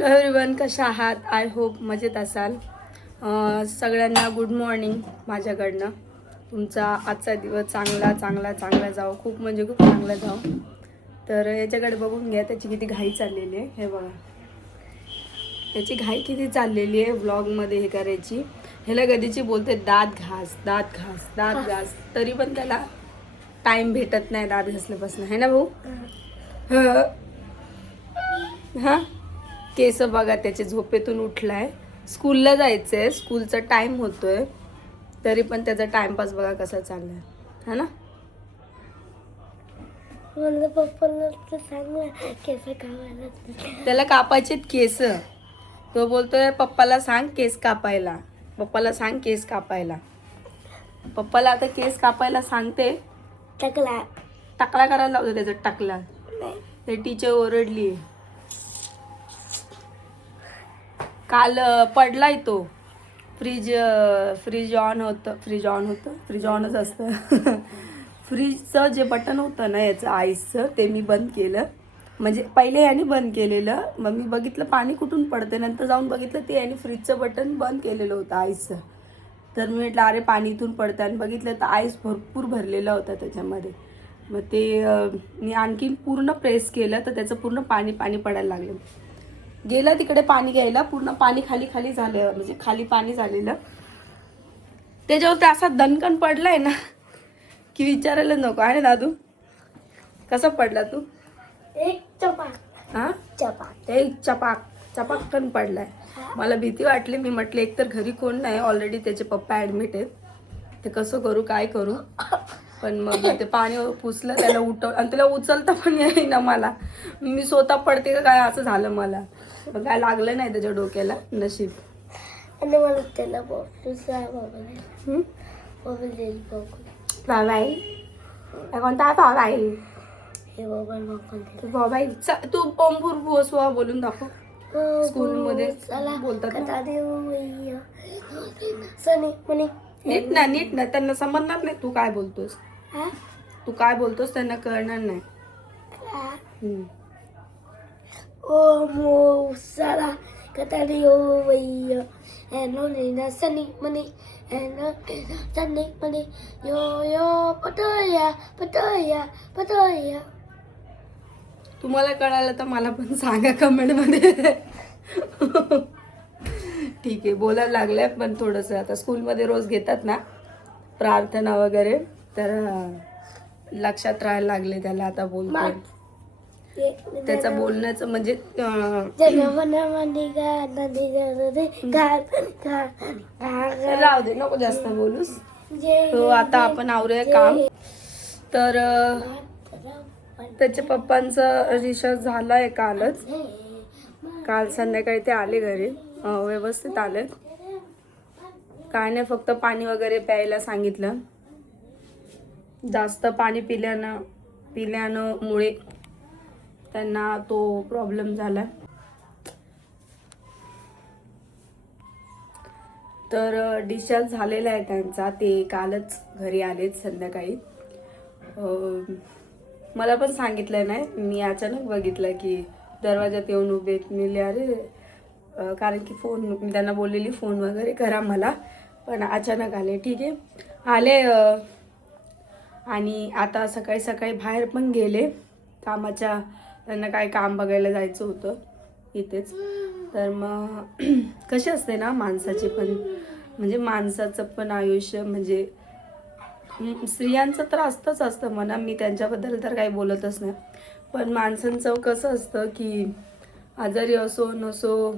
Hello everyone कशा आहात? I hope मजेत असाल. सगळ्यांना गुड मॉर्निंग माझ्याकडनं. तुमचा आजचा दिवस चांगला चांगला चांगला जाओ खूप म्हणजे खूप चांगला जाओ तर याच्याकडे बघून घ्या त्याची किती घाई चाललेली आहे. हे बघा. त्याची घाई किती चाललेली आहे व्लॉगमध्ये हे करायची. ह्याला कधीची बोलते? दात घास दात घास दात घास. तरी पण त्याला टाईम भेटत नाही दात घासल्यापासून. है ना भाऊ? हं. केस बघा त्याचे झोपेतून उठलाय. स्कूलला जायचं आहे स्कूलचा टाइम होतोय. तरी पण त्याचा टाइमपास बघा कसा चाललाय. हा ना? मला पप्पाला तर सांग ना केस त्याला कापायचेत केस. तो बोलतोय पप्पाला सांग केस कापायला. पप्पाला सांग केस कापायला. पप्पाला आता केस कापायला सांगते. टाकला. टाकला करायला लावतो त्याचा टाकला. ते टीचर ओरडली काल पडलाय तो. फ्रीज फ्रीज ऑन होतं फ्रीज ऑन होतं फ्रीज ऑनच असतं. फ्रीजचं जे बटन होतं ना याचं आईसचं ते मी बंद केलं. म्हणजे पहिले याने बंद केलेलं. मग मी बघितलं पाणी कुठून पडते नंतर जाऊन बघितलं ते याने फ्रीजचं बटन बंद केलेलं होतं आईसचं. तर मी म्हटलं अरे पाणी इथून पडतं आणि बघितलं तर आईस भरपूर भरलेला होता त्याच्यामध्ये. मग ते मी आणखीन पूर्ण प्रेस केलं तर त्याचं पूर्ण पाणी पाणी पडायला लागलं. गेला तिकडे पाणी घ्यायला पूर्ण पाणी खाली खाली झालं म्हणजे खाली पाणी झालेलं. त्याच्यावर ते असा दणकण पडलाय ना की विचारायला नको. आहे ना दादू? कसा पडला तू? एक चपाक. हा? चपाक. एक चपाक. चपाकन पडलाय. मला भीती वाटली. मी म्हटले एकतर घरी कोण नाही. ऑलरेडी त्याचे पप्पा ॲडमिट आहेत. ते कसं करू काय करू? पण मग ते पाणी पुसलं त्याला उठव आणि त्याला उचलता पण येईना मला. मी स्वतः पडते का काय? असं झालं मला. काय लागलं नाही त्याच्या डोक्याला नशीब. आणि मला त्याला बघ बाबाई कोणता बाबाई? हे बाबाई तू पोंभूर बुवा बोलून दाखव. बोलतात ना. कथा देऊ मैया. सनी म्हणे. नीट ना नीट ना त्यांना समजणार नाही तू काय बोलतोस. हा? तू काय बोलतोस त्यांना कळणार नाही. मो साला कथा देऊ मैया. एनो नीना सनी म्हणे एनो नीना सनी म्हणे यो यो पटोया पटोया पटोया तुम्हाला कळालं तर मला पण सांगा कमेंटमध्ये ठीक आहे बोलायला लागलंय पण थोडंसं. आता स्कूलमध्ये रोज घेतात ना प्रार्थना वगैरे तर लक्षात राहायला लागले त्याला आता बोलतोय. त्याचं बोलण्याचं म्हणजे राहू दे नको जास्त बोलूस. तो आता आपण आवरूया काम. तर त्याच्या पप्पांचं रिसर्च झालाय कालच. काल संध्याकाळी ते आले घरी. व्यवस्थित आले काय नाही फक्त पाणी वगैरे प्यायला सांगितलं. जास्त पाणी पिल्यानं पिल्यानं मुळे त्यांना तो प्रॉब्लेम झाला तर डिस्चार्ज झालेला आहे त्यांचा. ते कालच घरी आलेत संध्याकाळी. मला पण सांगितलं नाही. मी अचानक बघितलं की दरवाजात येऊन उभे मिले अरे कारण की फोन मी त्यांना बोललेली फोन वगैरे करा मला. पण अचानक आले. ठीक आहे. आले आणि आता सकाळी सकाळी बाहेर पण गेले. कामाच्या त्यांना काय काम बघायला जायचं होतं इथेच. तर मग कशी असते ना माणसाची पण म्हणजे माणसाचं पण आयुष्य म्हणजे स्त्रियांचं तर असतंच असतं म्हणा मी त्यांच्याबद्दल तर काही बोलतच नाही. पण माणसांचं कसं असतं की आजारी असो नसो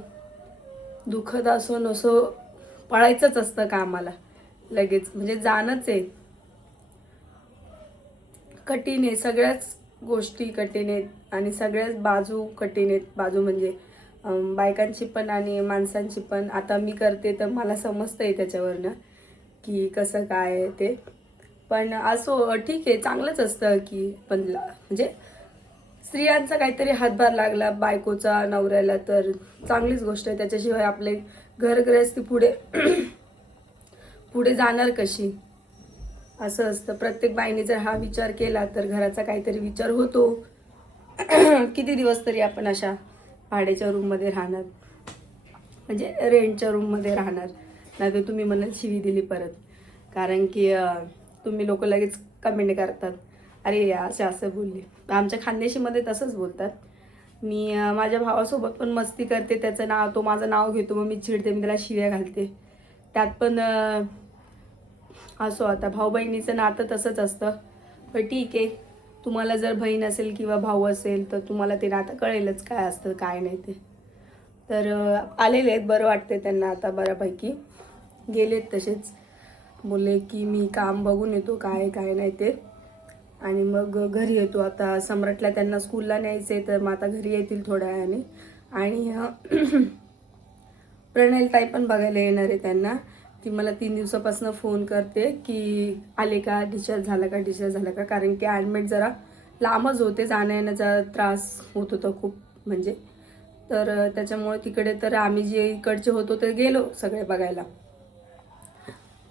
दुःखद असो नसो पळायचंच असतं कामाला. लगेच म्हणजे जाणंच आहे. कठीण आहे सगळ्याच गोष्टी कठीण आहेत आणि सगळ्याच बाजू कठीण आहेत. बाजू म्हणजे बायकांची पण आणि माणसांची पण. आता मी करते तर मला समजतं आहे त्याच्यावरनं की कसं काय आहे ते. पण असो ठीक आहे चांगलंच असतं की पण ला- म्हणजे स्त्रियांचा काहीतरी हातभार लागला बायकोचा नवऱ्याला तर चांगलीच गोष्ट आहे. त्याच्याशिवाय आपले घरगृहस्थी पुढे पुढे जाणार कशी? असं असतं. प्रत्येक बाईने जर हा विचार केला तर घराचा काहीतरी विचार होतो. किती दिवस तरी आपण अशा भाड्याच्या रूममध्ये राहणार? म्हणजे रेंटच्या रूममध्ये राहणार. नाही तर तुम्ही म्हणाल शिवी दिली परत. कारण की तुम्ही लोक लगेच कमेंट करतात. अरे या असे असं बोलले. आमच्या खानदेशीमध्ये तसंच बोलतात. मी माझ्या भावासोबत पण मस्ती करते. त्याचं नाव तो माझं नाव घेतो. मग मी चिडते मी त्याला शिव्या घालते. त्यात पण असो आता भाऊ बहिणीचं नातं तसंच असतं. पण ठीक आहे. तुम्हाला जर बहीण असेल किंवा भाऊ असेल तर तुम्हाला ते नातं कळेलच काय असतं काय नाही ते. तर आलेले आहेत बरं वाटते त्यांना आता बऱ्यापैकी. गेलेत तसेच. बोलले की मी काम बघून येतो काय काय नाही ते. आणि मग घरी येतो. आता सम्राटला त्यांना स्कूलला न्यायचं आहे तर मग आता घरी येतील थोड्या वेळाने. आणि प्रणयताई पण बघायला येणार आहे त्यांना. ती मला तीन दिवसापासून फोन करते की आले का? डिस्चार्ज झाला का? डिस्चार्ज झाला का? कारण की ॲडमिट जरा लांबच होते जाण्या येण्याचा त्रास होत होता खूप. म्हणजे तर त्याच्यामुळे तिकडे तर आम्ही जे इकडचे होतो ते गेलो सगळे बघायला.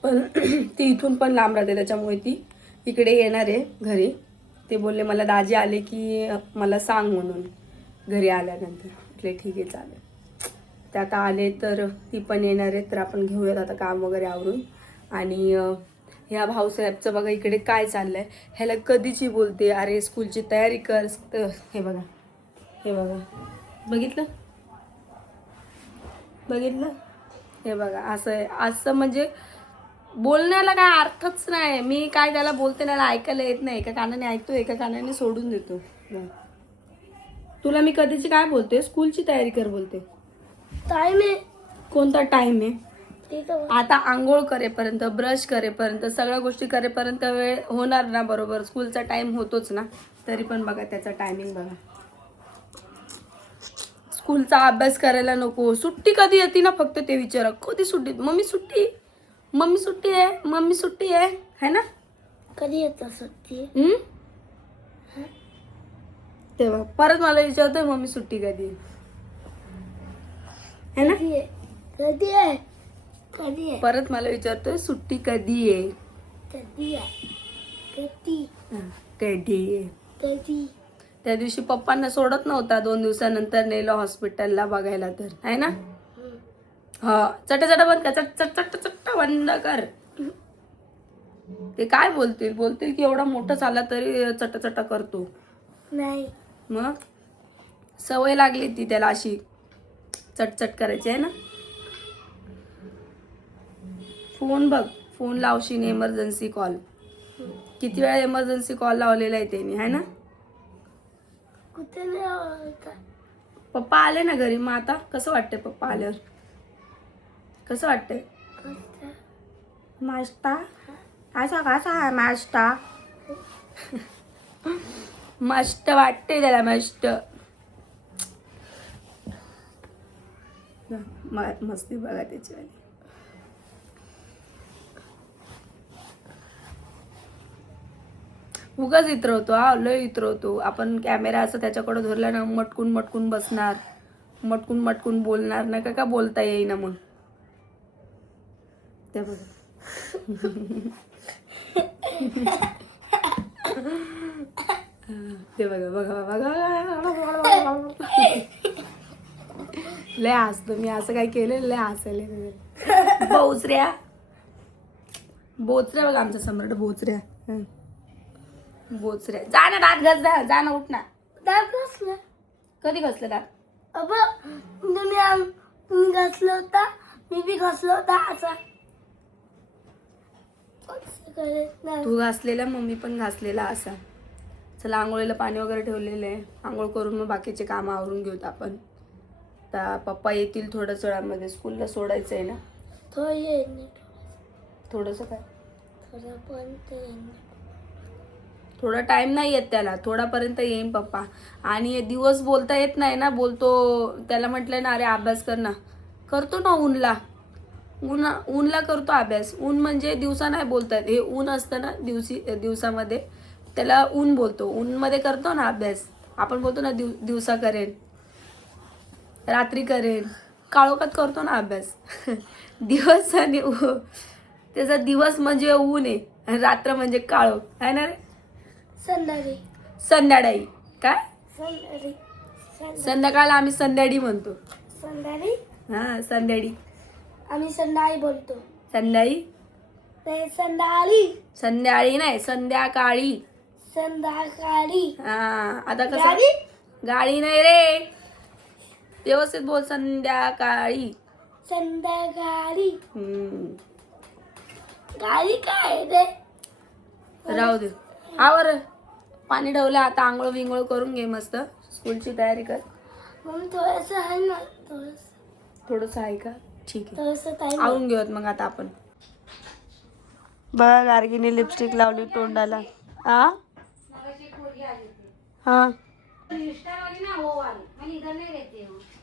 पण ती इथून पण लांब राहते त्याच्यामुळे ती इकडे येणार आहे घरी. ते बोलले मला दाजी आले की मला सांग म्हणून. घरी आल्यानंतर. म्हटले ठीक आहे चालेल. ते आता आले तर ती पण येणार आहे तर आपण घेऊयात आता काम वगैरे आवरून. आणि ह्या भाऊसाहेबचं बघा इकडे काय चाललं आहे ह्याला कधीची बोलते? अरे स्कूलची तयारी कर. तर हे बघा. हे बघा. बघितलं? बघितलं? हे बघा असं आहे. असं म्हणजे बोलण्याला काय अर्थच नाही मी काय त्याला बोलते त्याला ऐकायला येत नाही. एका कानाने ऐकतो एका कानाने सोडून देतो. तुला मी कधीची काय बोलते? स्कूलची तयारी कर बोलते. टाइम आहे. कोणता टाइम आहे? आता आंघोळ करेपर्यंत ब्रश करेपर्यंत सगळ्या गोष्टी करेपर्यंत वेळ होणार ना बरोबर? स्कूलचा टाइम होतोच ना. तरी पण बघा त्याचा टायमिंग बघा. स्कूलचा अभ्यास करायला नको. सुट्टी कधी येते ना फक्त ते विचारा. कधी सुट्टी? मम्मी सुट्टी? मम्मी सुट्टी आहे? मम्मी सुट्टी आहे? है ना? कधी येत सुट्टी? तेव्हा. परत मला विचारतोय मम्मी सुट्टी कधी? है ना? कधी आहे? कधी आहे? कधी आहे? परत मला विचारतोय सुट्टी कधी आहे? कधी आहे? कधी? हा, कधी आहे? कधी? त्या दिवशी पप्पांना सोडत नव्हता दोन दिवसानंतर नेलं हॉस्पिटलला बघायला तर आहे ना? हम्म. हा चट चट बंद कर चट चट चट चट बंद कर. ते काय बोलतील? बोलतील की एवढा मोठा झाला तरी चट चट करतो. नाही. मग? सवय लागली ती त्याला अशी. चटचट करायची आहे ना? फोन बघ फोन लावशील एमर्जन्सी कॉल किती वेळा एमर्जन्सी कॉल लावलेला आहे त्यांनी आहे ना. पप्पा आले ना घरी मग आता कसं वाटतंय पप्पा आल्यावर? कसं वाटतंय? नाश्ता? असा कसा आहे नाश्ता? मस्त वाटते त्याला मस्त. म- मस्ती बघा त्याची वाली. उगाच इतरवतो हा लय इतरवतो. आपण कॅमेरा असं त्याच्याकडे धरला ना मटकून मटकून बसणार. मटकून मटकून बोलणार ना का? का बोलता येईना मग? त्या बघा. ते बघा बघा बघा. लय हसतो मी असं काय केलं लय हसायला बोचऱ्या? बोचऱ्या बघा आमचा सम्राट बोचऱ्या. हं. बोचऱ्या. जा ना दात घास जा जा ना उठ ना. दात घासला. कधी घासलं दात? अब तुम्ही आम- तुम्ही घासला होता मी बी घासला होता असा. असं करत नाही. तू घासलेला मम्मी पण घासलेला असा. चला आंघोळीला पाणी वगैरे ठेवलेलं आहे. आंघोळ करून मग बाकीचे काम आवरून घेऊत आपण. आता पप्पा येतील थोड्याच वेळामध्ये. स्कूलला सोडायचं आहे ना. थोडंसं काय? थोडा टाइम नाही येत त्याला. थोडापर्यंत येईन पप्पा. आणि दिवस बोलता येत नाही ना. बोलतो त्याला म्हटलं ना अरे अभ्यास कर ना. करतो ना ऊनला. ऊन ऊनला करतो अभ्यास. ऊन म्हणजे दिवसा नाही बोलता येत हे ऊन असतं ना दिवशी दिवसामध्ये. त्याला ऊन बोलतो. ऊनमध्ये करतो ना अभ्यास. आपण बोलतो ना दिव दिवसा करेन. रात्री करेन काळोखात करतो ना अभ्यास. दिवस आणि ऊ- त्याचा दिवस म्हणजे ऊन आहे आणि रात्र म्हणजे काळोख. आहे ना रे? संध्याकाळी. संध्याकाळी. काय? संध्याकाळी. संध्याकाळला आम्ही संध्याडी म्हणतो. संध्याकाळी? हा संध्याडी आम्ही संध्याकाळी बोलतो. संध्याळी ते संध्याकाळी. संध्याळी नाही संध्याकाळी. संध्याकाळी. हा आता कसं? गाडी नाही रे. व्यवस्थित बोल संध्याकाळी. संध्याकाळी. हम्म. गाडी काय रे? राहू दे. आवर पाणी ठेवलं आता आंघोळ विंगोळ करून घे मस्त. स्कूलची तयारी कर. मग थोडस आहे ना थोडस. थोडस आहे का? ठीक आहे. थोडस टाइम आवरून घेऊयात मग आता आपण. बघा गार्गीने लिपस्टिक लावली तोंडाला. हा. हा.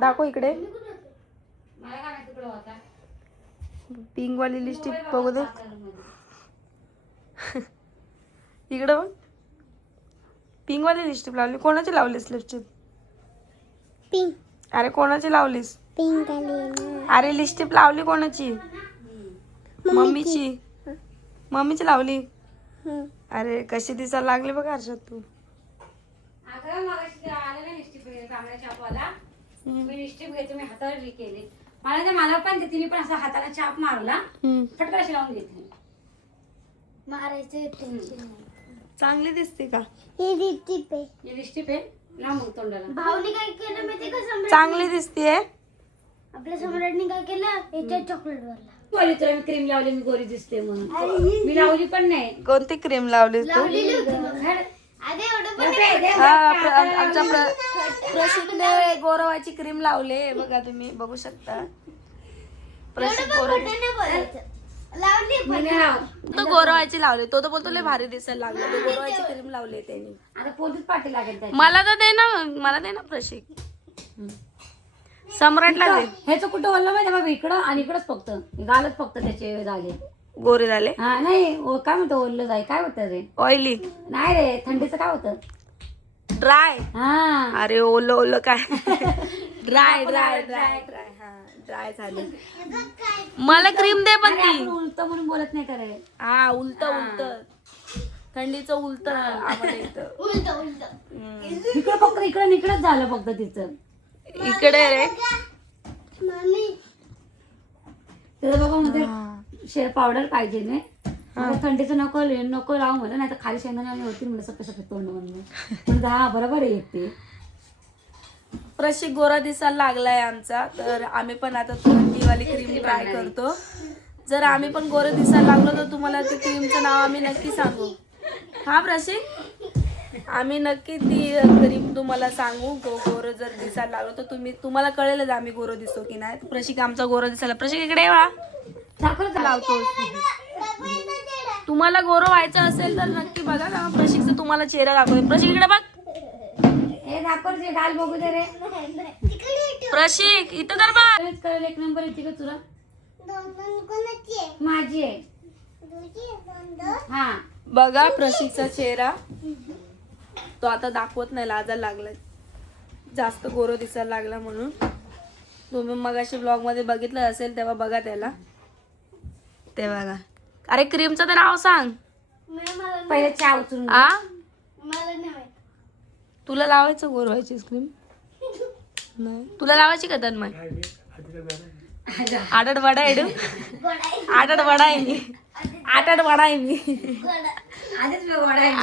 दाखव इकडे. पिंक वाली लिपस्टिक बघू दे. इकडे बघ. पिंक वाली लिपस्टिक लावली. कोणाची लावलीस लिपस्टिक पिंक. अरे कोणाची लावलीस? पिंक अरे लिपस्टिक लावली कोणाची? मम्मीची. मम्मीची. लावली. अरे कशी दिसायला लागली बघ हर्षद तू. मी लिस्टिप घेते मी हातावर केले. मला ते मला पण ते तिने पण असा हाताला चाप मारला. हम्म. फटका अशी लावून घेतली. मारायचं चांगली दिसते का? हे आहे ही आहे मग तोंडाला. भाऊनी काय केलं माहिती का सम्राट चांगली दिसते आपल्या सम्राटने काय केलं? याच्यात चॉकलेट भरला बोलली तुला मी क्रीम लावली मी गोरी दिसते म्हणून. मी लावली पण नाही. कोणती क्रीम लावलीस तू? गप्पे, दे. हा, प्र- आमच्या प्र- प्रसिद्ध गोरवाची क्रीम लावले बघा तुम्ही बघू शकता. प्रसिद्ध गोरव. तो गोरवाची लावले तो तर बोलतो लय भारी दिसायला लागले. तो गोरवाची क्रीम लावले त्यांनी. आता पोलीस पाठी लागेल त्याची. मला तर दे ना मला दे ना प्रशिक सम्राटला दे. ह्याचं कुठं वल्ल माहिती बाबा इकडं आणि इकडंच फक्त. गालच फक्त त्याचे झाले गोरे झाले? हा नाही ओ, काय म्हणतो ओल्ल जाई काय होतं रे? ऑइली नाही रे थंडीचं काय होतं? ड्राय हा. अरे ओलं ओलं काय? ड्राय ड्राय ड्राय ड्राय हा ड्राय झाले. मला क्रीम दे पण ती आपण उलट म्हणून बोलत नाही करे हा उलट उलट. थंडीचं उलट आम्हाला इथं उलट हम्म. इकडं फक्त इकडं इकडंच झालं फक्त तिचं. इकडे रे. मम्मी तिथं बाबा म्हणजे शेअर पावडर पाहिजे नाही मला थंडीचं नको नको लावू म्हणलं नाही तर खाली शेंगदाणे होती म्हणलं सफेद सफेद तोंड म्हणून म्हणलं हा बरोबर आहे येते प्रशिक गोरा दिसायला लागलाय आमचा तर आम्ही पण आता ती वाली क्रीम ट्राय करतो. जर आम्ही पण गोरे दिसायला लागलो तर तुम्हाला त्या क्रीमचं नाव आम्ही नक्की सांगू. हा प्रशिक? आम्ही नक्की ती क्रीम तुम्हाला सांगू. गो गोरं जर दिसायला लागलो तर तुम्ही तुम्हाला कळेलच आम्ही गोरं दिसतो की नाही. प्रशिक आमचा गोरं दिसायला प्रशिक इकडे बा. साखर लावतो. तुम्हाला गोरं व्हायचं असेल तर नक्की बघा ना प्रशिकचा तुम्हाला चेहरा दाखवतो प्रशिक इकडे बघ. हे दाखव जे गाल बघू दे रे. प्रशिक इथं तर बघ. करेल एक नंबर येते का तुला. माझी आहे. हा. बघा प्रशिकचा चेहरा. तो आता दाखवत नाही लाजायला लागलाय. जास्त गोरो दिसायला लागला म्हणून. तुम्ही मगाशी ब्लॉगमध्ये बघितलं असेल तेव्हा बघा त्याला. ते बघा. अरे क्रीमचं तर नाव सांग. मला पहिले चहा उचलून आ? मला नाही माहीत. तुला लावायचं गोरवायची क्रीम नाही. तुला लावायची का तन्मय? आडड वडा आहे. डू आडड वडा आहे मी. आटड वडा आहे मी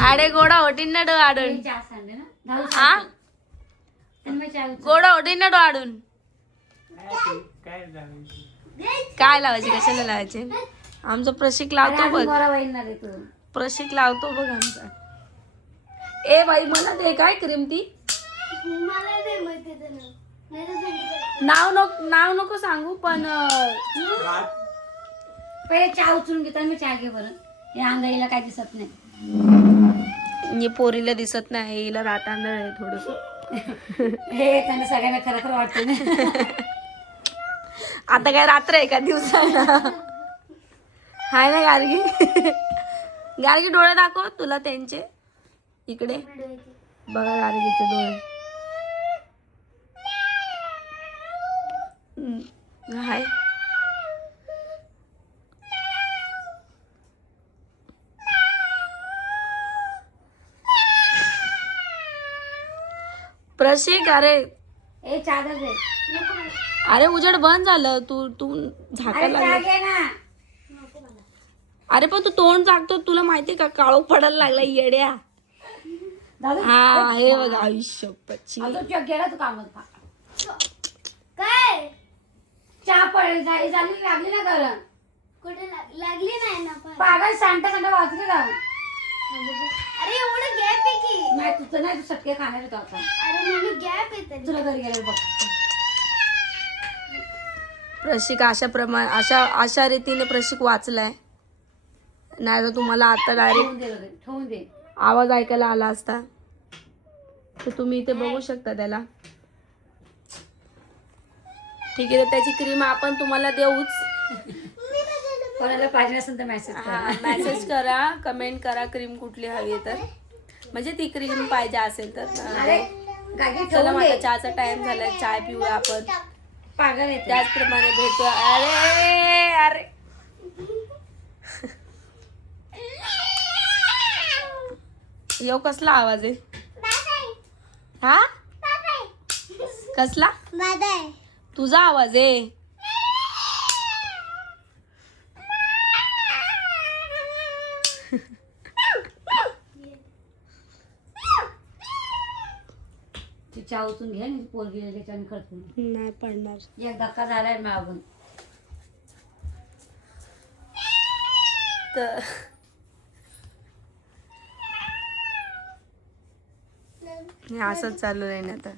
आडे गोडा होटीन ना डो आडून. उचल. गोडा होटीन ना डो आडून. काय लावायचे? कशाला लावायचे? आमचा प्रशिक लावतो बघ. प्रशिक लावतो बघ आमचा. ए बाई मला दे काय क्रीम ती? मला नाही माहिती त्याचं नाव. नको नाव नको सांगू पण पहिले चहा उचलून घेता मी चहा घे बरं या अंगाईला काय दिसत नाही. पोरीला दिसत नाही हिला रातांदळ आहे थोडस. हे त्यांना सगळ्यांना खरं खरं वाटतं आता काय रात्र आहे का दिवसा हाय ना गार्गी. गार्गी डोळे दाखव तुला त्यांचे. इकडे. बघा गार्गीचे डोळे. हाय. प्रशिक अरे. ए चादर दे. अरे उजेड बंद झालं. तू तू झाकायला अरे पण तू तोंड झाकतो तुला माहिती का? काळो पडायला लागला येड्या. दादा हा हे बघ आयुष्य गेला तू कामात. काय? चहा पडेल झाली झाली लागली ना गरम कुठे लाग- लागली नाही ना पण. पागल सांडता सांडता वाचली का अरे एवढं गॅप आहे की. नाही तुझं नाही तू सटके खाणार होतो आता. अरे मम्मी गॅप आहे तरी. तुला घरी गेल्यावर बघ. प्रशिक अशा प्रमाणे अशा अशा रीतीने प्रशिक वाचलाय. नाही तर तुम्हाला आता डायरेक्ट ठेवून दे आवाज ऐकायला आला असता. तर तुम्ही इथे बघू शकता त्याला. ठीक आहे तर त्याची क्रीम आपण तुम्हाला देऊच. कोणाला पाहिजे असेल तर मेसेज हा मेसेज करा कमेंट करा क्रीम कुठली हवी आहे तर. म्हणजे ती क्रीम पाहिजे असेल तर. चला दे. चहाचा टाइम झालाय चाय पिऊया आपण. त्याचप्रमाणे भेटू अरे अरे. यो कसला आवाज आहे? हा? कसला? बाय तुझा आवाज आहे. ती चहा उचून घे आणि पोरगी त्याच्याने खडकून नाही पडणार. एक धक्का झालाय मागून. तर हे असंच चालू आहे ना आता.